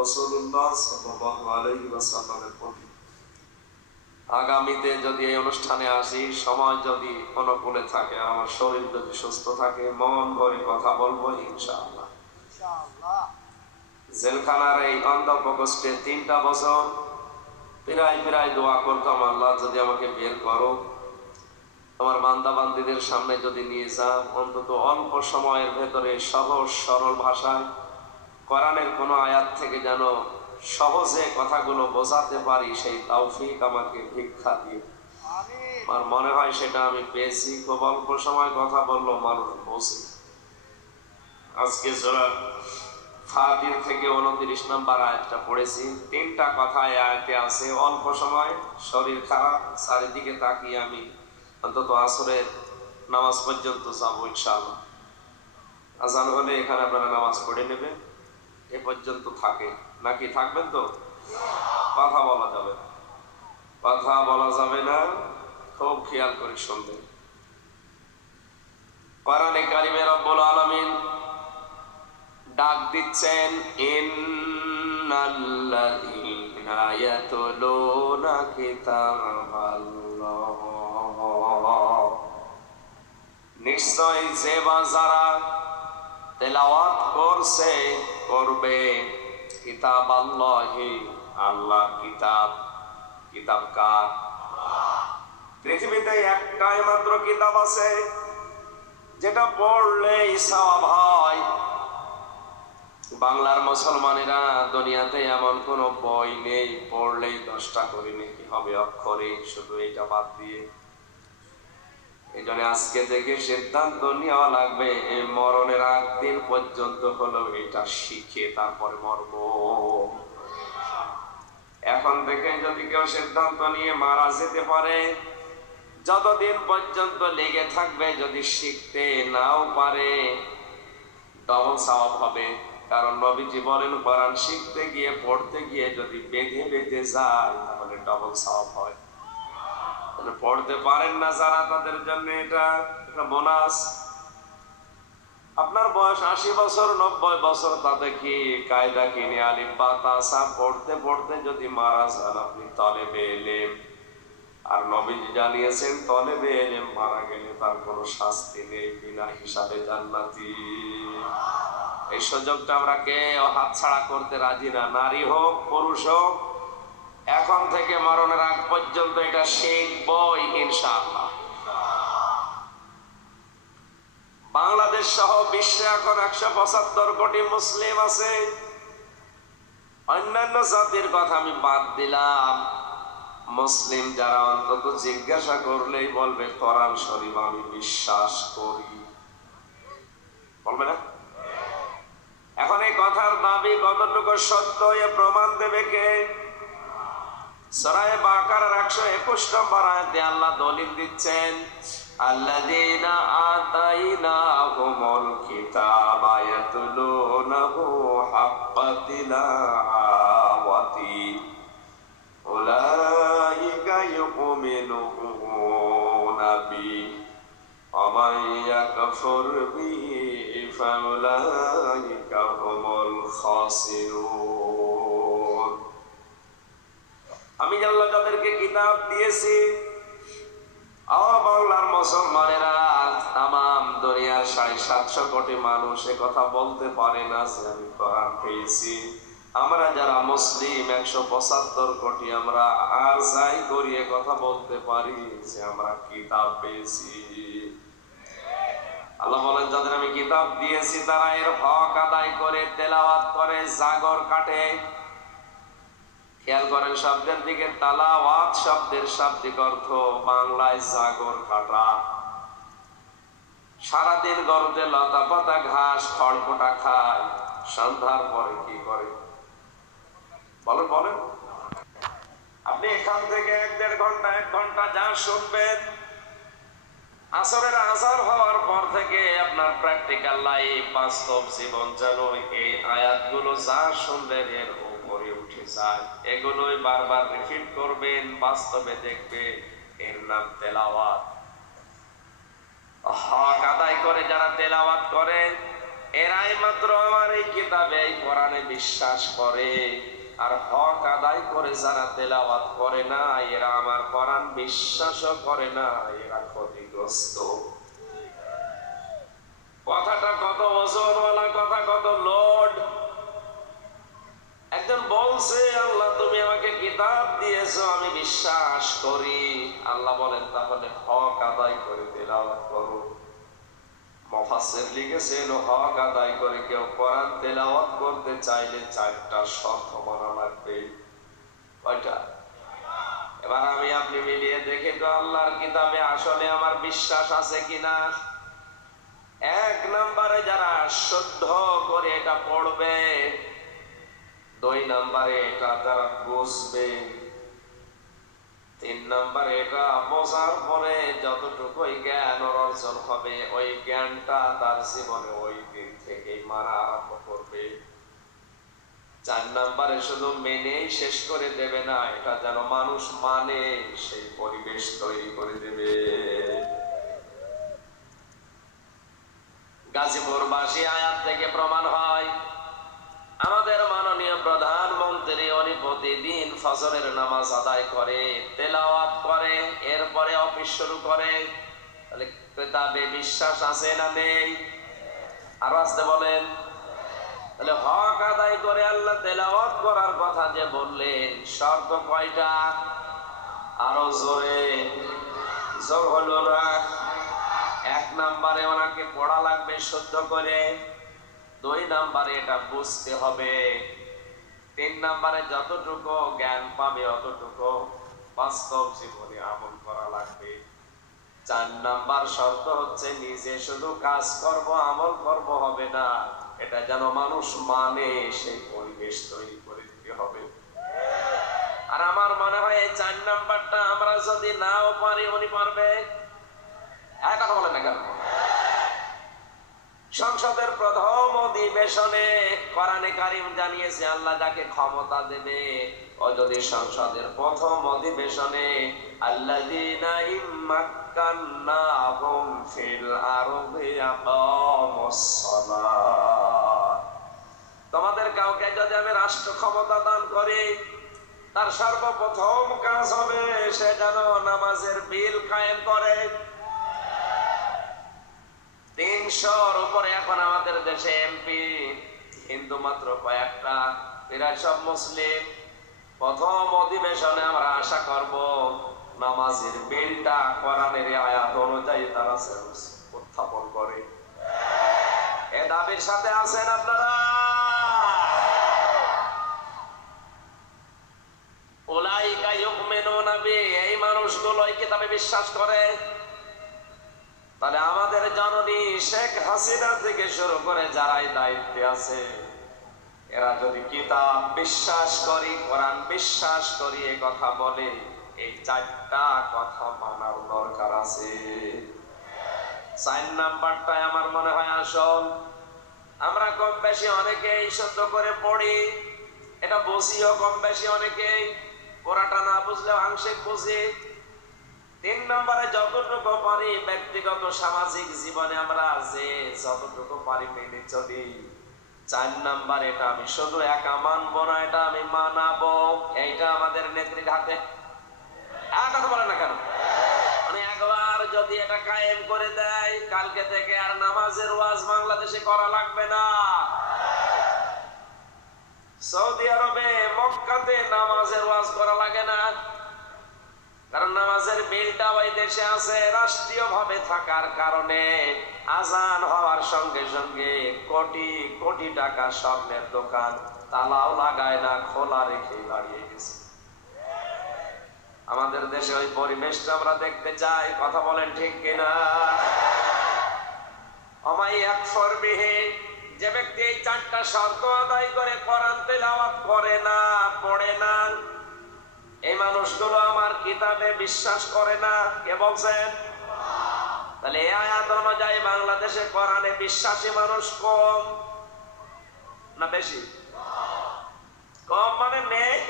রাসূলুল্লাহ সাল্লাল্লাহু আলাইহি ওয়াসাল্লামের প্রতি। আগামীতে যদি এই অনুষ্ঠানে আসি, সময় যদি অনুকূলে থাকে, আমার শরীর যদি সুস্থ থাকে, মন ভরে কথা বলবো ইনশাআল্লাহ। জেলখানার এই অন্ধপ্রকোষ্ঠে 3টা বছর প্রায় দোয়া করতাম, আল্লাহ যদি আমাকে বের করো, তোমার বান্দা বান্দীদের সামনে যদি নিয়ে যাও, অন্তত অল্প সময়ের ভেতরে সহজ সরল ভাষায় কোরআনের কোনো আয়াত থেকে যেন সহজে কথাগুলো বোঝাতে পারি, সেই তৌফিক আমাকে ভিক্ষা দিও। আমার মনে হয় সেটা আমি পেয়েছি। খুব অল্প সময় কথা বললো মানুষ বোঝে। আজকে সূরা ফাতির থেকে 29 নম্বর আয়াতটা পড়েছি। 3টা কথা এই আয়াতে আছে। অল্প সময়, শরীর খারাপ, চারিদিকে তাকিয়ে আমি অন্তত আসরের নামাজ পর্যন্ত যাবো ইনশাআল্লাহ। আজান হলে এখানে আপনারা নামাজ পড়ে নেবেন, এ পর্যন্ত থাকে নাকি থাকবেন তো? কথা বলা যাবে না, কথা বলা যাবে না, খুব খেয়াল করে শুনবেন। কোরআনে কারিমে রব্বুল আলামিন ডাক দিচ্ছেন, ইন্নাল্লাযীনা ইয়াতলুনা কিতাবাল্লাহ, নিশ্চয় যে বা যারা তেলাওয়াত করবে কিতাব আল্লাহি, আল্লাহর কিতাব। কিতাব কার? পৃথিবীতে একটাই মাত্র কিতাব আছে যেটা পড়লেই সওয়াব হয়। বাংলার মুসলমানেরা দুনিয়াতে এমন কোন বই নেই পড়লেই 10টা করে নেকি হবে অক্ষরে, শুধু এটা বাদ দিয়ে। এই জন্য আজকে থেকে সিদ্ধান্ত নেওয়া লাগবে, মরণের আগ দিন পর্যন্ত হলো এটা শিখে তারপরে মরব। এখন থেকে যদি কেউ সিদ্ধান্ত নিয়ে মারা যেতে পারে, যতদিন পর্যন্ত লেগে থাকবে, যদি শিখতে নাও পারে ডবল সওয়াব হবে। কারণ নবীজি বলেন, কোরআন শিখতে গিয়ে পড়তে গিয়ে যদি বেঁধে যায় তাহলে ডবল সওয়াব হয়। পড়তে পারেন না যারা, তাদের জন্য এটা একটা বোনাস। আপনার বয়স 80 বছর 90 বছর, তাতে কি কায়দা কিনে আলিফ বা তাসা পড়তে পড়তে যদি মারা যান, আপনি তলেবে ইলম। আর নবীজি জানিয়েছেন তলেবে ইলম মারা গেলে তার কোনো শাস্তি নেই, বিনা হিসাবে জান্নাতি। এই সুযোগটা আমরা কেউ হাতছাড়া করতে রাজি না, নারী হোক পুরুষ হোক। এখন থেকে মরণের আগ পর্যন্ত এটা শিখবই ইনশাআল্লাহ। বাংলাদেশ সহ বিশ্বে এখন 175 কোটি মুসলিম আছে। অন্যান্য জাতির কথা আমি বাদ দিলাম, মুসলিম যারা অন্তত জিজ্ঞাসা করলেই বলবে কোরআন শরীফ আমি বিশ্বাস করি, বলবে না? এখন এই কথার দাবি কতটুকু সত্য এ প্রমাণ দেবে কে? সূরা বাকারার 121 নম্বর আয়াতে আল্লাহ দলিল দিচ্ছেন, আল্লাযীনা আতাইনাহুমুল কিতাবা ইয়াতলুনাহু হাক্কা তিলাওয়াতি উলাইকা ইউমিনুনা বিহি ওয়া মান ইয়াকফুর বিহি ফাউলাইকা হুমুল খাসিরুন। আমি আল্লাহ যাদেরকে কিতাব দিয়েছি, বাংলার মুসলমানেরা তামাম দুনিয়ার 750 কোটি মানুষ এ কথা বলতে পারে না যে আমি কোরআন পেয়েছি। আমরা যারা মুসলিম 175 কোটি, আমরা আর যাই করি এ কথা বলতে পারি যে আমরা কিতাব পেয়েছি। আল্লাহ বলেন, যাদের আমি কিতাব দিয়েছি তারা এর হক আদায় করে, তেলাওয়াত করে, জাগর কাটে। খেয়াল করেন শব্দের দিকে, তালাওয়াত শব্দের শাব্দিক অর্থ বাংলায় জাগর কাটা। সারাদিন গরুতে লতা পাতা ঘাস খড়কোটা খায়, সন্ধ্যার পরে কি করে বলেন বলেন? আপনি এখান থেকে 1-1.5 ঘন্টা 1 ঘন্টা যা শুনবেন, আসরের আজান হওয়ার পর থেকে আপনার প্র্যাকটিক্যাল লাইফ, বাস্তব জীবন যেন এই আয়াতগুলো যা শুনবেন এর উপরে উঠে যায়। এগুলোই বারবার রিপিট করবেন, বাস্তবে দেখবেন এর নাম তেলাওয়াত। হক আদায় করে যারা তেলাওয়াত করে, এরাই মাত্র আমার এই কিতাবে এই কোরআনে বিশ্বাস করে, আর হক আদায় করে যারা তেলাওয়াত করে না, এরা আমার কোরআন বিশ্বাসও করে না, এরা ক্ষতিগ্রস্ত। কথাটা কত ওজনওয়ালা কথা, কত লোড। একজন বলছে, আল্লাহ তুমি আমাকে কিতাব দিয়েছো, আমি বিশ্বাস করি। আল্লাহ বলেন তাহলে হক আদায় করে তেলাওয়াত করো। মুফাসসির লিখেছেন হক আদায় করে কেউ কোরআন তেলাওয়াত করতে চাইলে 4টা শর্ত মানা লাগবে। কয়টা? এবার আমি আপনি মিলিয়ে দেখে তো আল্লাহর কিতাবে আসলে আমার বিশ্বাস আছে কিনা। 1 নম্বরে যারা শুদ্ধ করে এটা পড়বে, 2 নম্বরে এটা যারা বুঝবে, 3 নম্বরে এটা বোঝার পরে যতটুকুই জ্ঞান অর্জন হবে, ওই জ্ঞানটা তার জীবনে ওই দিন থেকে মানা আরম্ভ করবে। 4 নম্বরে শুধু মেনেই শেষ করে দেবে না, এটা যেন মানুষ মানে, সেই পরিবেশ তৈরি করে দেবে। গাজীপুরবাসী আয়াত থেকে প্রমাণ হয়, আমাদের মাননীয় প্রধানমন্ত্রী উনি প্রতিদিন ফজরের নামাজ আদায় করে, তেলাওয়াত করে, এরপরে অফিস শুরু করে। তাহলে কিতাবে বিশ্বাস আছে না নেই? আর আসতে বলেন। তাহলে হক আদায় করে আল্লাহ তেলাওয়াত করার কথা যে বললেন, শর্ত কয়টা? আরো জোরে, জোর হলো না। 1 নম্বরে ওনাকে পড়া লাগবে শুদ্ধ করে, 2 নম্বরে এটা বুঝতে হবে, 3 নম্বরে যতটুকু জ্ঞান পাবে অতটুকু বাস্তব জীবনে আমল করা লাগবে। 4 নম্বর শর্ত হচ্ছে নিজে শুধু কাজ করব, আমল করব হবে না, এটা যেন মানুষ মানে, সেই পরিবেশ তৈরি করে দিতে হবে। আর আমার মনে হয় এই 4 নম্বরটা আমরা যদি নাও পারি, উনি পারবে। কথা বলেন না কেন? সংসদের প্রথম অধিবেশনে কোরআনে কারীম জানিয়েছে আল্লাহ যাকে ক্ষমতা দেবে, ও যদি সংসদের প্রথম অধিবেশনে আল্লাযীনা ইম্মাক্কান্নাহুম ফিল আরদি আকামুস সালাত, তোমাদের কাউকে যদি আমি রাষ্ট্র ক্ষমতা দান করি, তার সর্বপ্রথম কাজ হবে সে যেন নামাজের বিল কায়েম করে। 300-র উপরে এখন আমাদের দেশে এমপি, হিন্দু মাত্র কয়েকটা, এরা সব মুসলিম। প্রথম অধিবেশনে আমরা আশা করব নামাজের বিলটা কোরআনের আয়াত অনুযায়ী তারা উত্থাপন করে। এ দাবির সাথে আছেন আপনারা? উলাইকা ইউমিনুনা বিহি, এই মানুষগুলো এই কিতাবে বিশ্বাস করে। তাহলে আমাদের জননী শেখ হাসিনা থেকে শুরু করে যারাই দায়িত্বে আছে, এরা যদি কিতাব বিশ্বাস করি, কোরআন বিশ্বাস করি এ কথা বলে, এই 4টা কথা মানার দরকার আছে। 4 নাম্বারটাই আমার মনে হয় আসল। আমরা কম বেশি অনেকেই শুদ্ধ করে পড়ি, এটা বুঝিও কম বেশি অনেকেই, পড়াটা না বুঝলেও আংশিক বুঝি। 3 নম্বরে যতটুকু পারি ব্যক্তিগত সামাজিক জীবনে আমরা যে যতটুকু পারি মেনে চলি। 4 নাম্বার এটা আমি শুধু একা মানবো না, এটা আমি মানাবো, এইটা আমাদের নেত্রীর হাতে। কথা বলেন না কেন? মানে একবার যদি এটা কায়েম করে দেয়, কালকে থেকে আর নামাজের ওয়াজ বাংলাদেশে করা লাগবে না। সৌদি আরবে মক্কাতে নামাজের ওয়াজ করা লাগে না, কারণ নামাজের বিলটা ওই দেশে আছে। রাষ্ট্রীয় ভাবে থাকার কারণে আজান হওয়ার সঙ্গে সঙ্গে কোটি কোটি টাকা স্বর্ণের দোকান তালাও লাগায় না, খোলা রেখে দাঁড়িয়ে গেছে। আমাদের দেশে ওই পরিবেশটা আমরা দেখতে চাই। কথা বলেন ঠিক কিনা? যে ব্যক্তি এই 4টা শর্ত আদায় করে কোরআন তেলাওয়াত করে না, পড়ে না, এই মানুষগুলো আমার কিতাবে বিশ্বাস করে না। কে বলছেন? তাহলে এই আয়াত অনুযায়ী বাংলাদেশে কোরআনে বিশ্বাসী মানুষ কম না বেশি? কম মানে নেই।